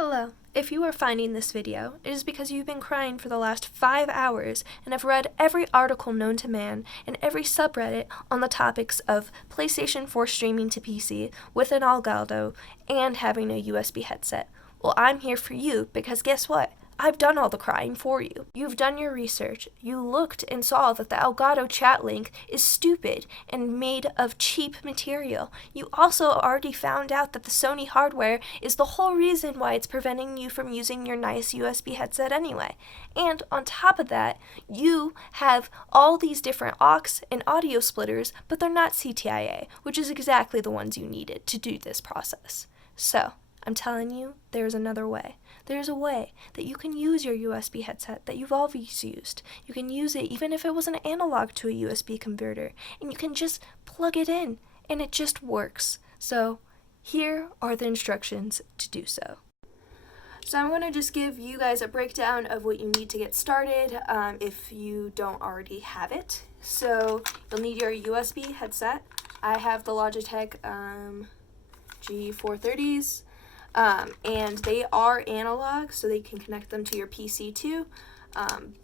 Hello. If you are finding this video, it is because you've been crying for the last 5 hours and have read every article known to man and every subreddit on the topics of PlayStation 4 streaming to PC with an Elgato and having a USB headset. Well, I'm here for you because guess what? I've done all the crying for you. You've done your research. You looked and saw that the Elgato chat link is stupid and made of cheap material. You also already found out that the Sony hardware is the whole reason why it's preventing you from using your nice USB headset anyway. And on top of that, you have all these different aux and audio splitters, but they're not CTIA, which is exactly the ones you needed to do this process. So, I'm telling you, there's another way. There's a way that you can use your USB headset that you've always used. You can use it even if it was an analog to a USB converter, and you can just plug it in, and it just works. So here are the instructions to do so. So I'm going to just give you guys a breakdown of what you need to get started if you don't already have it. So you'll need your USB headset. I have the Logitech G430s. And they are analog, so they can connect them to your PC too.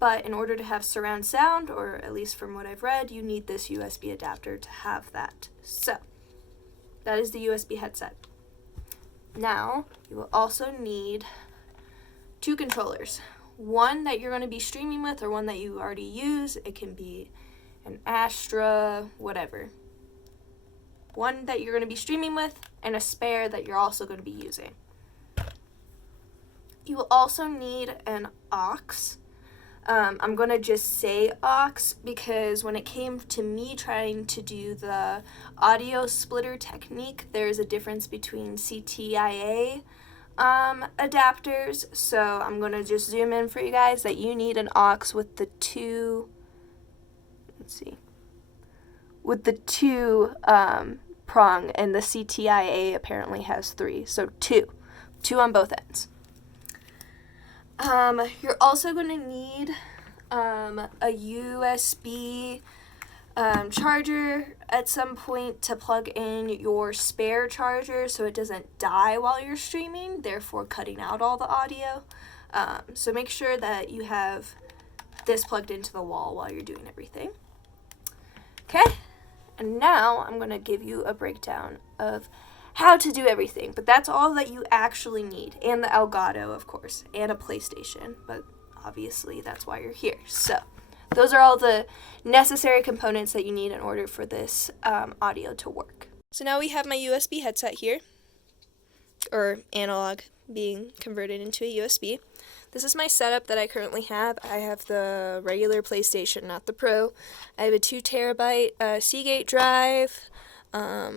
But in order to have surround sound, or at least from what I've read, you need this USB adapter to have that. So, that is the USB headset. Now, you will also need 2 controllers. One that you're going to be streaming with, or one that you already use. It can be an Astra, whatever. One that you're going to be streaming with, and a spare that you're also going to be using. You will also need an aux. I'm going to just say aux because when it came to me trying to do the audio splitter technique, there's a difference between CTIA adapters. So I'm going to just zoom in for you guys that you need an aux with the two, with the 2 prong, and the CTIA apparently has 3, so 2 on both ends. You're also going to need a USB charger at some point to plug in your spare charger so it doesn't die while you're streaming, therefore cutting out all the audio. So make sure that you have this plugged into the wall while you're doing everything. Okay? And now I'm going to give you a breakdown of how to do everything. But that's all that you actually need. And the Elgato, of course. And a PlayStation. But obviously that's why you're here. So those are all the necessary components that you need in order for this audio to work. So now we have my USB headset here. Or analog being converted into a USB. This is my setup that I currently have. I have the regular PlayStation, not the Pro. I have a 2 terabyte Seagate drive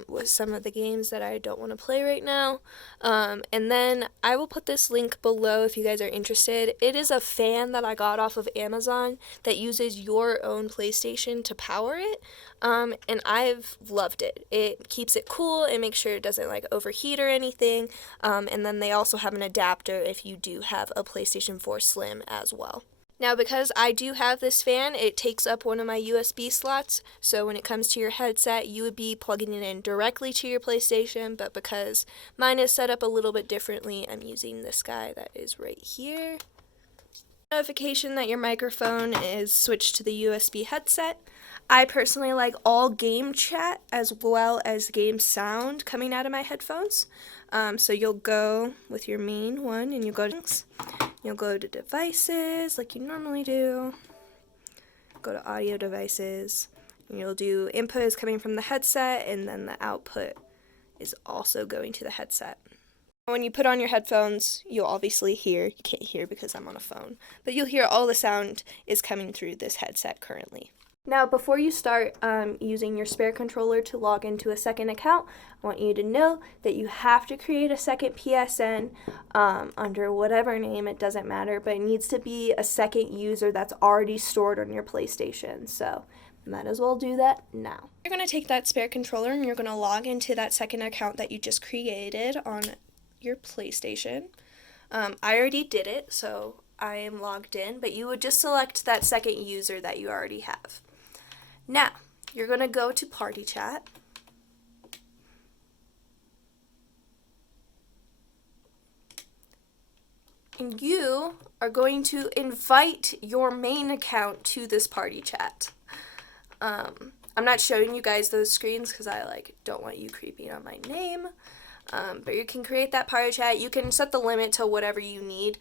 with some of the games that I don't want to play right now. And then I will put this link below if you guys are interested. It is a fan that I got off of Amazon that uses your own PlayStation to power it. And I've loved it. It keeps it cool and makes sure it doesn't like overheat or anything. And then they also have an adapter if you do have a PlayStation 4 Slim as well. Now, because I do have this fan, it takes up one of my USB slots, so when it comes to your headset, you would be plugging it in directly to your PlayStation, but because mine is set up a little bit differently, I'm using this guy that is right here. Notification that your microphone is switched to the USB headset. I personally like all game chat as well as game sound coming out of my headphones. So you'll go with your main one and you'll go to devices like you normally do. Go to audio devices and you'll do input is coming from the headset and then the output is also going to the headset. When you put on your headphones, you'll obviously hear, you can't hear because I'm on a phone, but you'll hear all the sound is coming through this headset currently. Now, before you start using your spare controller to log into a second account, I want you to know that you have to create a second PSN under whatever name, it doesn't matter, but it needs to be a second user that's already stored on your PlayStation, so might as well do that now. You're going to take that spare controller and you're going to log into that second account that you just created on your PlayStation. I already did it, so I am logged in, but you would just select that second user that you already have. Now, you're going to go to Party Chat. and you are going to invite your main account to this party chat. I'm not showing you guys those screens because I don't want you creeping on my name. But you can create that party chat. You can set the limit to whatever you need.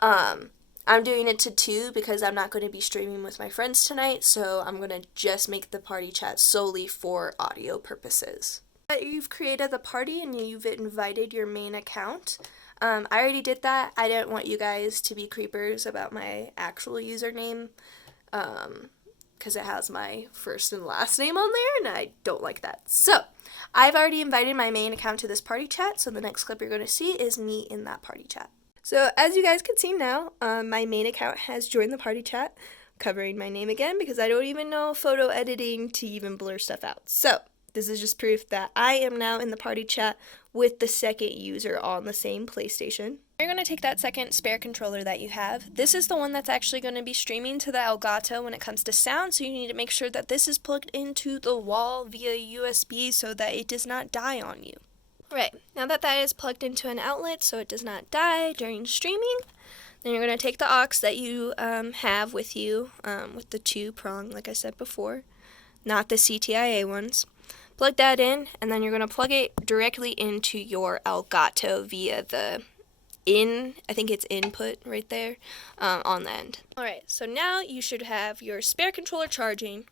I'm doing it to 2 because I'm not going to be streaming with my friends tonight, so I'm going to just make the party chat solely for audio purposes. You've created the party and you've invited your main account. I already did that. I didn't want you guys to be creepers about my actual username because it has my first and last name on there, and I don't like that. So, I've already invited my main account to this party chat, so the next clip you're going to see is me in that party chat. So, as you guys can see now, my main account has joined the party chat, covering my name again because I don't even know photo editing to even blur stuff out. So, this is just proof that I am now in the party chat with the second user on the same PlayStation. You're going to take that second spare controller that you have. This is the one that's actually going to be streaming to the Elgato when it comes to sound, so you need to make sure that this is plugged into the wall via USB so that it does not die on you. Right, now that that is plugged into an outlet so it does not die during streaming, then you're going to take the aux that you have with you, with the 2-prong like I said before, not the CTIA ones. Plug that in, and then you're going to plug it directly into your Elgato via the I think it's input right there, on the end. Alright, so now you should have your spare controller charging,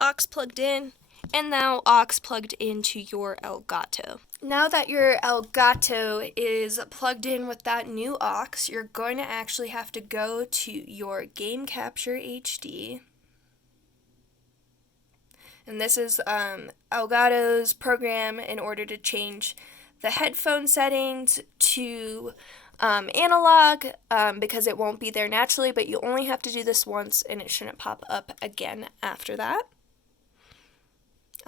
aux plugged in, and now aux plugged into your Elgato. Now that your Elgato is plugged in with that new aux, you're going to actually have to go to your Game Capture HD. And this is Elgato's program in order to change the headphone settings to analog because it won't be there naturally, but you only have to do this once and it shouldn't pop up again after that.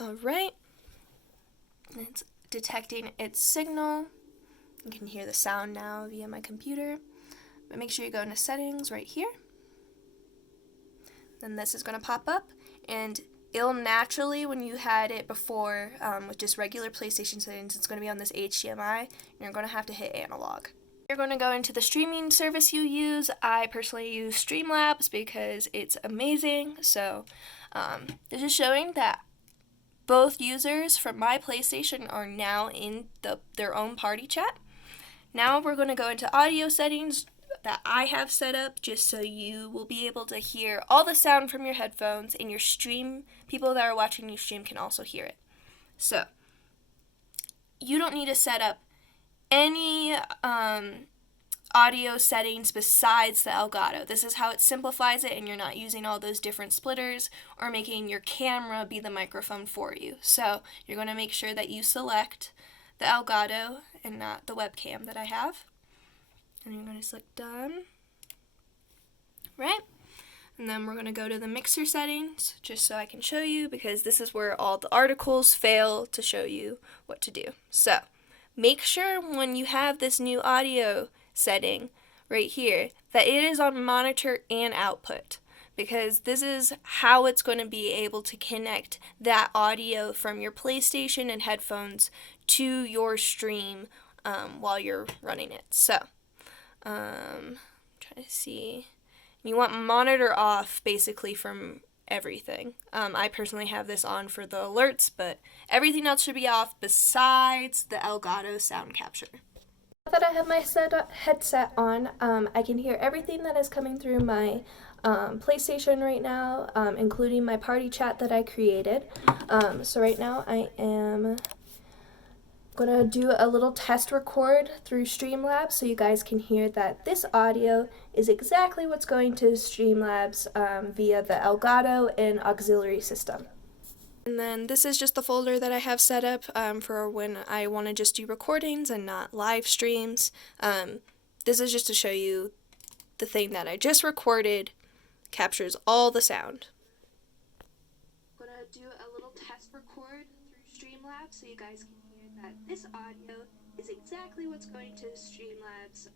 Alright, it's detecting its signal. You can hear the sound now via my computer, but make sure you go into settings right here. Then this is going to pop up, and it'll naturally, when you had it before with just regular PlayStation settings, it's going to be on this HDMI, and you're going to have to hit analog. You're going to go into the streaming service you use. I personally use Streamlabs because it's amazing. So this is showing that both users from my PlayStation are now in their own party chat. Now we're going to go into audio settings that I have set up just so you will be able to hear all the sound from your headphones, and your stream, people that are watching you stream can also hear it. So, you don't need to set up any audio settings besides the Elgato. This is how it simplifies it, and you're not using all those different splitters or making your camera be the microphone for you. So, you're going to make sure that you select the Elgato and not the webcam that I have. And you're going to select done, right? And then we're going to go to the mixer settings, just so I can show you, because this is where all the articles fail to show you what to do. So, make sure when you have this new audio setting right here, that it is on monitor and output, because this is how it's going to be able to connect that audio from your PlayStation and headphones to your stream while you're running it. So, trying to see. You want monitor off basically from everything. I personally have this on for the alerts, but everything else should be off besides the Elgato sound capture. Now that I have my headset on, I can hear everything that is coming through my PlayStation right now, including my party chat that I created. So right now I am going to do a little test record through Streamlabs so you guys can hear that this audio is exactly what's going to Streamlabs via the Elgato and auxiliary system. And then this is just the folder that I have set up for when I want to just do recordings and not live streams. This is just to show you the thing that I just recorded captures all the sound. I'm going to do a little test record through Streamlabs so you guys can hear that this audio is exactly what's going to Streamlabs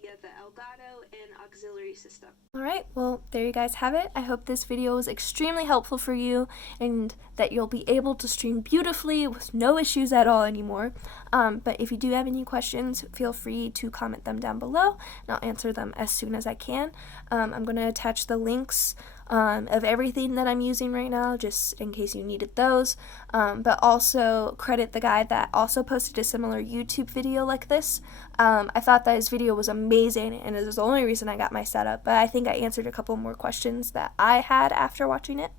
via the Elgato Elgato and auxiliary system. Alright, well, there you guys have it. I hope this video was extremely helpful for you and that you'll be able to stream beautifully with no issues at all anymore. But if you do have any questions, feel free to comment them down below, and I'll answer them as soon as I can. I'm going to attach the links of everything that I'm using right now, just in case you needed those, but also credit the guy that also posted a similar YouTube video like this. I thought that his video was amazing, and it was the only reason I got my setup, but I think I answered a couple more questions that I had after watching it.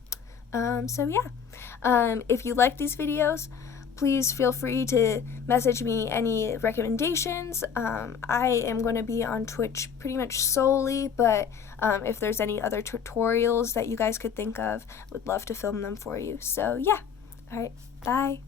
So yeah, if you like these videos, please feel free to message me any recommendations. I am going to be on Twitch pretty much solely, but if there's any other tutorials that you guys could think of, would love to film them for you. So yeah, alright, bye.